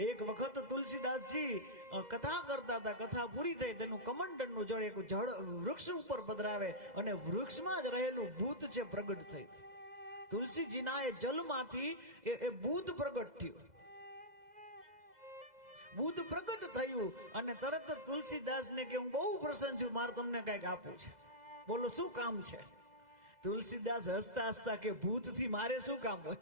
એક વખત તુલસીદાસજી કથા કરતા હતા, કથા પૂરી થઈ, તેનું કમંડળનું જળ એક વૃક્ષ ઉપર પધરાવે અને વૃક્ષમાં જ રહેલું ભૂત છે પ્રગટ થઈ. તુલસીજીના એ જલમાંથી એ ભૂત પ્રગટ થયું. ભૂત પ્રગટ થયું અને તરત જ તુલસીદાસને કે હું બહુ પ્રસન્ન છું, મારે તમને કઈક આપવું છે. બોલો શું કામ છે? તુલસીદાસ હસતા હસતા કે ભૂતથી મારે શું કામ હોય?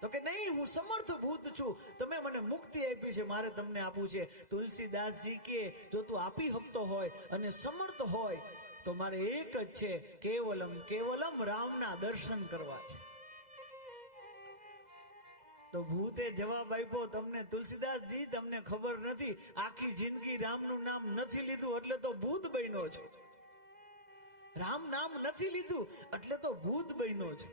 તો કે નહીં, હું સમર્થ ભૂત છું, તમે મને મુક્તિ આપી છે, મારે તમને આપવું છે. તુલસીદાસજી કે જો તું આપી શકતો હોય અને સમર્થ હોય તો મારે એક જ છે, કેવલમ કેવલમ રામના દર્શન કરવા છે. તો ભૂતે જવાબ આપ્યો, તમને તુલસીદાસજી તમને ખબર નથી, આખી જિંદગી રામનું નામ નથી લીધું એટલે તો ભૂત બન્યો છો. રામ નામ નથી લીધું એટલે તો ભૂત બન્યો છે.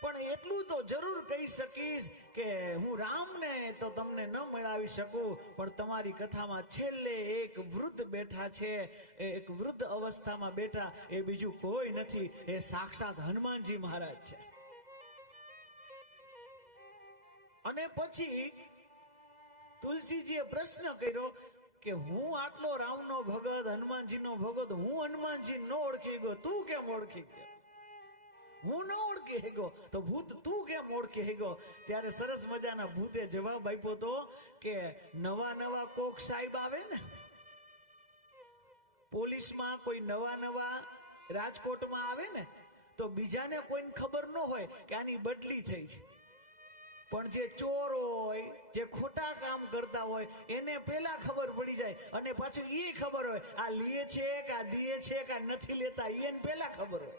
પણ એટલું તો જરૂર કહી શકીશ કે હું રામને તો તમને ન મળાવી શકું, પણ તમારી કથામાં છેલ્લે એક વૃદ્ધ બેઠા છે, એક વૃદ્ધ અવસ્થામાં બેઠા, એ બીજું કોઈ નથી, એ સાક્ષાત હનુમાનજી મહારાજ છે. અને પછી તુલસીજીએ પ્રશ્ન કર્યો કે હું આટલો રામનો ભગત, હનુમાનજીનો ભગત, હું હનુમાનજી ન ઓળખી ગયો, તું કેમ ઓળખી ગયો? હું ન ઓળખી ગયો તો ભૂત તું કેમ ઓળખી ગયો? ત્યારે સરસ મજાના ભૂતે જવાબ આપ્યો તો કે નવા નવા કોક સાહેબ આવે ને, પોલીસમાં કોઈ નવા રાજકોટમાં આવે ને, તો બીજાને કોઈને ખબર ન હોય કે આની બદલી થઈ છે, પણ જે ચોર હોય, જે ખોટા કામ કરતા હોય એને પેલા ખબર પડી જાય. અને પાછું એ ખબર હોય આ લે છે કે આ દે છે કે નથી લેતા, એને પેલા ખબર હોય,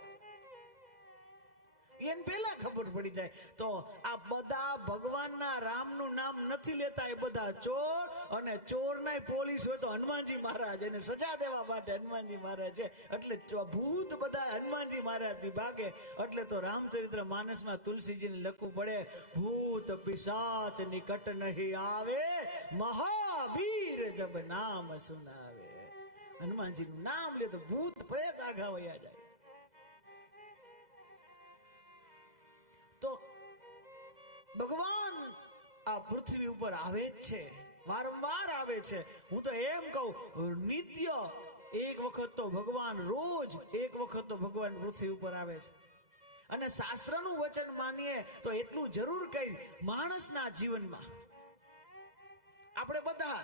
એને પેલા ખબર પડી જાય. તો આ બધા ભગવાનના રામનું નામ નથી લેતા, એ બધા ચોર, અને ચોરના પોલીસ હોય તો હનુમાનજી મહારાજ, એને સજા દેવા માટે હનુમાનજી મહારાજ છે. એટલે ભૂત બધા હનુમાનજી મહારાજ થી ભાગે. એટલે તો રામચરિત્ર માનસમાં તુલસીજીને લખવું પડે, ભૂત પિશાચ નિકટ નહીં આવે, મહાવીર જબ નામ સુનાવે. હનુમાનજીનું નામ લે તો ભૂત પ્રેત આઘા વયા જાય. તો ભગવાન આ પૃથ્વી ઉપર આવે જ છે, વારંવાર આવે છે. હું તો એમ કહું, નિત્ય એક વખત તો ભગવાન, રોજ એક વખત તો ભગવાન પૃથ્વી ઉપર આવે છે. અને શાસ્ત્રનું વચન માનીએ તો એટલું જરૂર કહી, માણસના જીવનમાં, આપણે બધા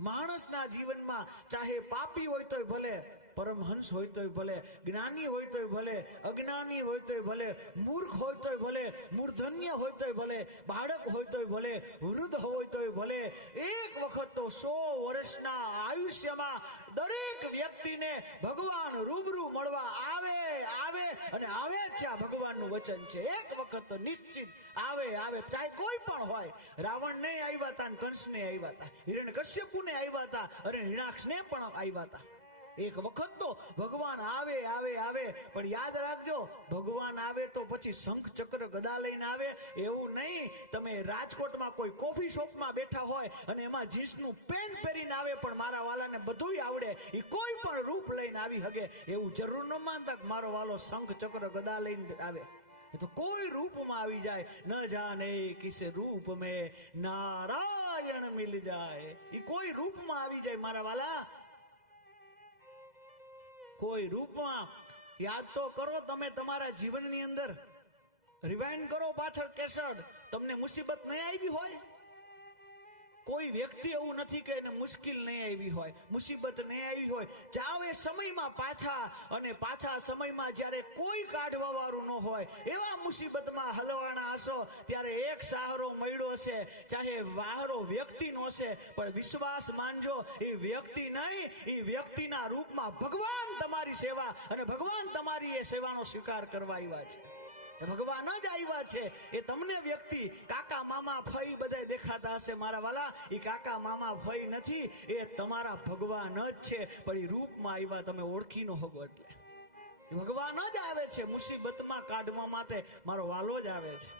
માણસના જીવનમાં, ચાહે પાપી હોય તોય ભલે, પરમહંસ હોય તોય ભલે, જ્ઞાની હોય તોય ભલે, અજ્ઞાની હોય તોય ભલે, મૂર્ખ હોય તોય ભલે, મૂર્ધન્ય હોય તોય ભલે, બાળક હોય તોય ભલે, વૃદ્ધ હોય તોય ભલે, એક વખત તો 100 વર્ષના આયુષ્યમાં દરેક વ્યક્તિને ભગવાન રૂબરૂ મળવા આવે અને આવે જ છે. આ ભગવાનનું વચન છે, એક વખત તો નિશ્ચિત આવે, ચાહે કોઈ પણ હોય. રાવણ ને આવ્યા હતા, કંસ ને આવ્યા હતા, હિરણ્યકશ્યપુ ને આવ્યા હતા, અને હિરણાક્ષ ને પણ આવ્યા હતા. એક વખત તો ભગવાન આવે. પણ યાદ રાખજો, ભગવાન આવે તો પછી શંખ ચક્ર ગદા લઈને આવે એવું નહીં. તમે રાજકોટમાં કોઈ કોફી શોપમાં બેઠા હોય અને એમાં જીન્સનું પેન્ટ પહેરીને આવે, પણ મારા વાલાને બધુંય આવડે, એ કોઈ પણ રૂપ લઈને આવી શકે એવું જરૂર ન માનતા કે મારો વાલો શંખ ચક્ર ગદા લઈને આવે. તો કોઈ રૂપમાં આવી જાય, ન જાને કિસે રૂપ મેં નારાયણ મિલ જાય. એ કોઈ રૂપમાં આવી જાય મારા વાલા, કોઈ રૂપમાં. યાદ તો કરો તમે તમારા જીવનની અંદર, રિવાઇન્ડ કરો પાછળ કેસેટ, તમને મુસીબત નહીં આવી હોય? કોઈ વ્યક્તિ એવું નથી કે એને મુશ્કેલ નહીં આવી હોય, મુસીબત નહીં આવી હોય. જાવ એ સમયમાં પાછા, અને પાછા સમયમાં જ્યારે કોઈ કાઢવા વાળું ન હોય, એવા મુસીબતમાં હલવાના હશો, ત્યારે એક સહારો મળ્યો છે, ચાહે વાહરો વ્યક્તિનો છે, પણ વિશ્વાસ માનજો, એ વ્યક્તિ નહીં, એ વ્યક્તિના રૂપમાં ભગવાન તમારી સેવા, અને ભગવાન તમારી એ સેવાનો સ્વીકાર કરવા આવ્યા છે. ભગવાન જ આવ્યા છે. એ તમને વ્યક્તિ, કાકા મામા ફઈ બધા દેખાતા હશે મારા વાલા, એ કાકા મામા ફઈ નથી, એ તમારા ભગવાન જ છે. પણ એ રૂપમાં આવ્યા, તમે ઓળખી ન હોગો, એટલે ભગવાન જ આવે છે મુસીબતમાં કાઢવા માટે, મારો વાલો જ આવે છે.